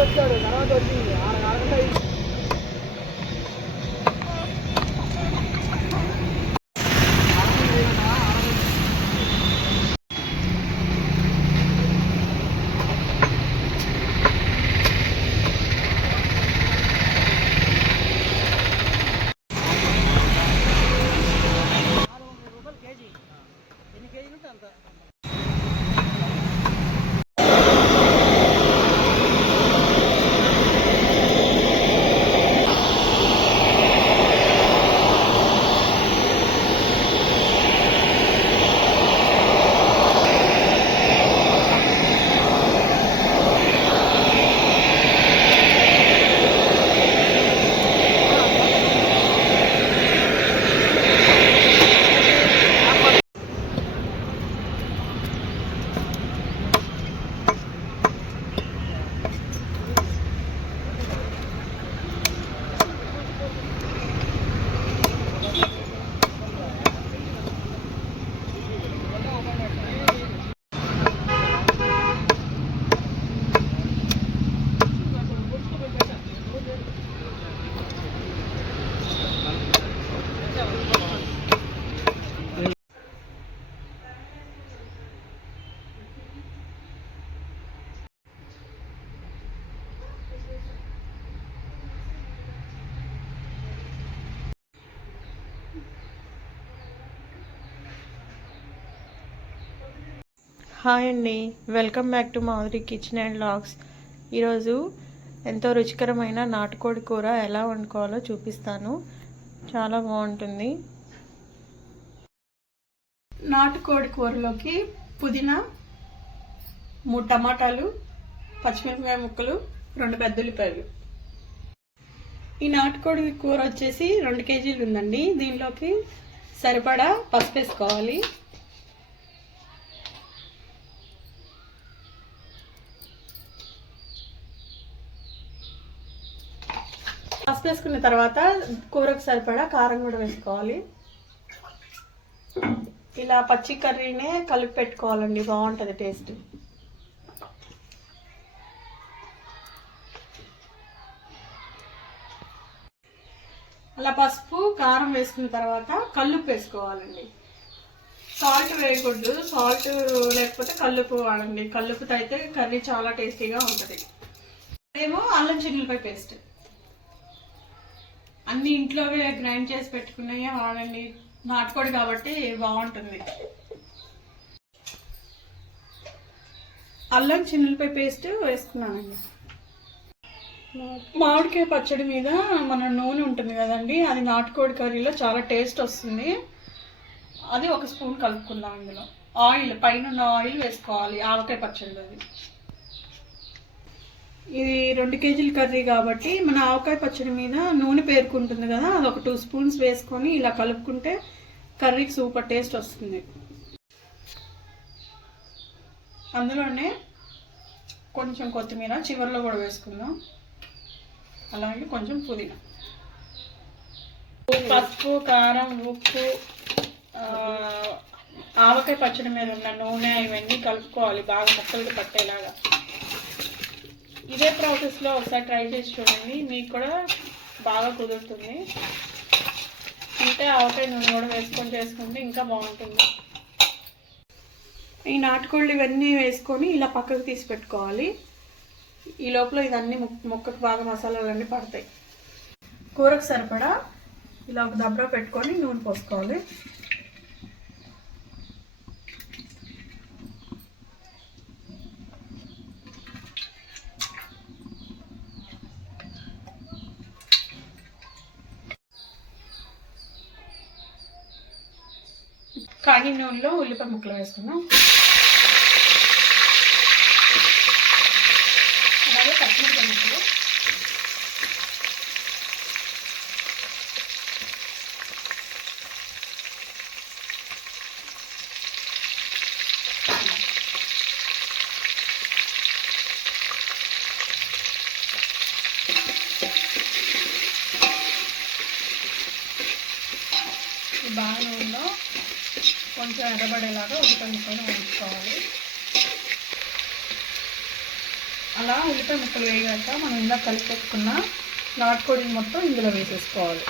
వచ్చాడు తర్వాత వచ్చింది 6 గంటల హాయ్ అండి, welcome back to Madhuri kitchen and vlogs. ఈరోజు ఎంతో రుచికరమైన నాటుకోడి కూర ఎలా వండుకోవాలో చూపిస్తాను. చాలా బాగుంటుంది. నాటుకోడి కూరలోకి పుదీనా, 3 టమాటాలు, పచ్చిమిరపకాయ ముక్కలు, 2 పెద్ద ఉల్లిపాయలు. ఈ నాటుకోడి కూర వచ్చేసి 2 కేజీలు ఉందండి. దీనిలోకి సరిపడా పసుపు వేసుకోవాలి. పసుపు వేసుకున్న తర్వాత కూరకు సరిపడా కారం కూడా వేసుకోవాలి. ఇలా పచ్చి కర్రీనే కలిపి పెట్టుకోవాలండి, బాగుంటుంది టేస్ట్. అలా పసుపు కారం వేసుకున్న తర్వాత కల్లుప్పు వేసుకోవాలండి. సాల్ట్ వేయకూడదు, సాల్ట్ లేకపోతే కల్లుప్పు వాడండి. కల్లుప్పుతో అయితే కర్రీ చాలా టేస్టీగా ఉంటుంది. ఏమో అల్లం చిన్నులపై పేస్ట్ అన్ని ఇంట్లోవే గ్రైండ్ చేసి పెట్టుకున్నాయే వాడండి. నాటుకోడి కాబట్టి బాగుంటుంది. అల్లం చిన్నులపై పేస్ట్ వేసుకున్నానండి. మామిడికాయ పచ్చడి మీద మన నూనె ఉంటుంది కదండి, అది నాటుకోడి కర్రీలో చాలా టేస్ట్ వస్తుంది. అది 1 స్పూన్ కలుపుకుందాం. ఇందులో ఆయిల్, పైన ఆయిల్ వేసుకోవాలి. ఆవకాయ పచ్చడిలోది ఇది 2 కేజీల కర్రీ కాబట్టి మన ఆవకాయ పచ్చడి మీద నూనె పేరుకుంటుంది కదా, అది 2 స్పూన్స్ వేసుకొని ఇలా కలుపుకుంటే కర్రీకి సూపర్ టేస్ట్ వస్తుంది. అందులోనే కొంచెం కొత్తిమీర చివరిలో కూడా వేసుకుందాం. అలాగే కొంచెం పుదీనా, పసుపు, కారం, ఉప్పు, ఆవకాయ పచ్చడి మీద ఉన్న నూనె ఇవన్నీ కలుపుకోవాలి బాగా ముక్కలకు పట్టేలాగా. ఇదే ప్రాసెస్లో ఒకసారి ట్రై చేసి చూడండి, మీకు కూడా బాగా కుదురుతుంది. అంటే ఆవకాయ నూనె కూడా వేసుకొని చేసుకుంటే ఇంకా బాగుంటుంది. ఈ నాటుకోళ్ళు ఇవన్నీ వేసుకొని ఇలా పక్కకు తీసి పెట్టుకోవాలి. ఈ లోపల ఇదన్నీ ముక్కకు బాగా మసాలాలన్నీ పడతాయి. కూరకు సరిపడా ఇలా ఒక దబ్బరా పెట్టుకొని నూనె పోసుకోవాలి. కాగిన నూనెలో ఉల్లిపాయ ముక్కలు వేసుకున్నాం. అలాగే పచ్చిమిరపకాయ ముక్కలు, బాగా నూనెలో కొంచెం ఎర్రబడేలాగా ఉల్లిపాయ ముక్కలు వేయించుకోవాలి. అలా ఉల్లిపాయ ముక్కలు వేయగాక మనం ఇందాక కలిపి పెట్టుకున్న నాటుకోడిని మొత్తం ఇందులో వేసేసుకోవాలి.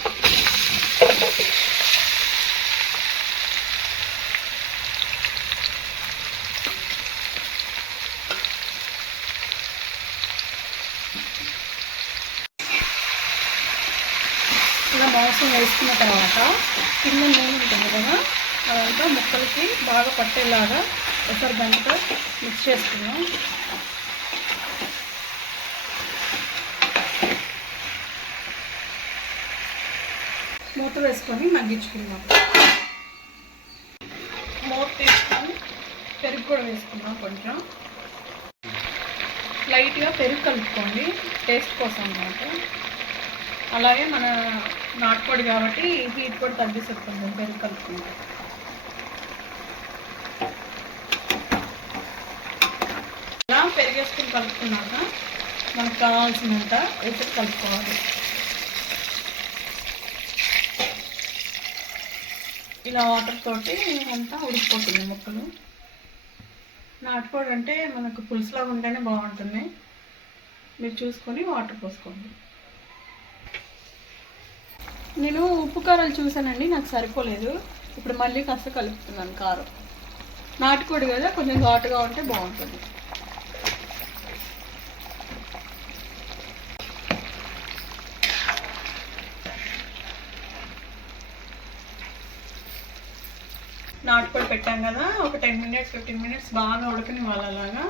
ఇలా మాంసం వేసుకున్న తర్వాత కింద నూనె ఉంటుంది కదా, అదంతా ముక్కలకి బాగా పట్టేలాగా ఒకసారి గంటతో మిక్స్ చేసుకున్నాం. మూత వేసుకొని మగ్గించుకున్నాం. మూత తీసుకొని పెరుగు కూడా వేసుకున్నాం. కొంచెం లైట్గా పెరుగు కలుపుకోండి టేస్ట్ కోసం అన్నమాట. అలాగే మన నాటుకోడి కాబట్టి హీట్ కూడా తగ్గిస్తుంది పెరుగు కలుపుకుంటాం. ఇలా పెరిగేసుకుని కలుపుకున్నాక మనకు కావాల్సినంత వేసి కలుపుకోవాలి. ఇలా వాటర్ తోటి అంతా ఉడికిపోతుంది ముక్కలు. నాటుకోడి అంటే మనకు పులుసులాగా ఉంటేనే బాగుంటుంది. మీరు చూసుకొని వాటర్ పోసుకోండి. నేను ఉప్పు కారాలు చూసానండి, నాకు సరిపోలేదు. ఇప్పుడు మళ్ళీ కాస్త కలుపుతున్నాను కారం. నాటుకోడి కదా, కొంచెం ఘాటుగా ఉంటే బాగుంటుంది. నాటుకోడి పెట్టాం కదా, ఒక 10 minutes 15 minutes బాగా ఉడకని వాళ్ళలాగా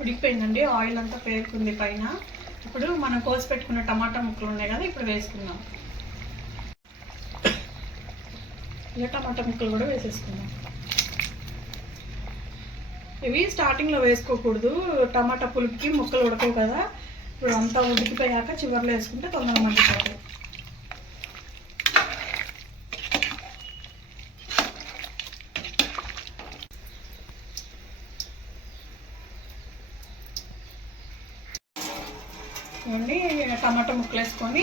ఉడికిపోయిందండి. ఆయిల్ అంతా పేరుకుంది పైన. ఇప్పుడు మనం కోసి పెట్టుకున్న టమాటా ముక్కలు ఉన్నాయి కదా, ఇప్పుడు వేసుకుందాం. ఇలా టమాటా ముక్కలు కూడా వేసేసుకుందాం. ఇవి స్టార్టింగ్లో వేసుకోకూడదు, టమాటా పులుపుకి ముక్కలు ఉడకవు కదా. ఇప్పుడు అంతా ఉడికిపోయాక చివరిలో వేసుకుంటే తొందరగా మగ్గిపోతాయి. టమాటా ముక్కలు వేసుకొని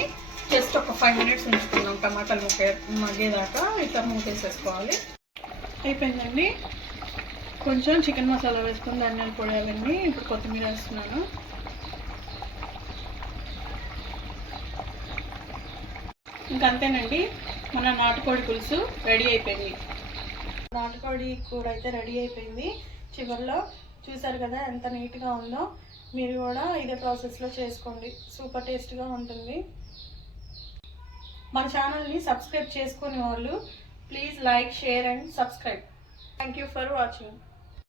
జస్ట్ ఒక 5 minutes ఉంచుకున్నాం. టమాటాలు ముక్క మగ్గేదాకా ఇట్లా మూతేసేసుకోవాలి. అయిపోయిందండి. కొంచెం చికెన్ మసాలా వేసుకొని ధనియాల పొడి అవన్నీ. ఇప్పుడు కొత్తిమీర వేస్తున్నాను. ఇంకంతేనండి, మన నాటుకోడి పులుసు రెడీ అయిపోయింది. నాటుకోడి కూర అయితే రెడీ అయిపోయింది. చివరిలో చూసారు కదా ఎంత నీట్గా ఉందో. మీరు కూడా ఇదే ప్రాసెస్లో చేసుకోండి, సూపర్ టేస్ట్గా ఉంటుంది. మన ఛానల్ని సబ్స్క్రైబ్ చేసుకునే వాళ్ళు please like, share and subscribe. Thank you for watching.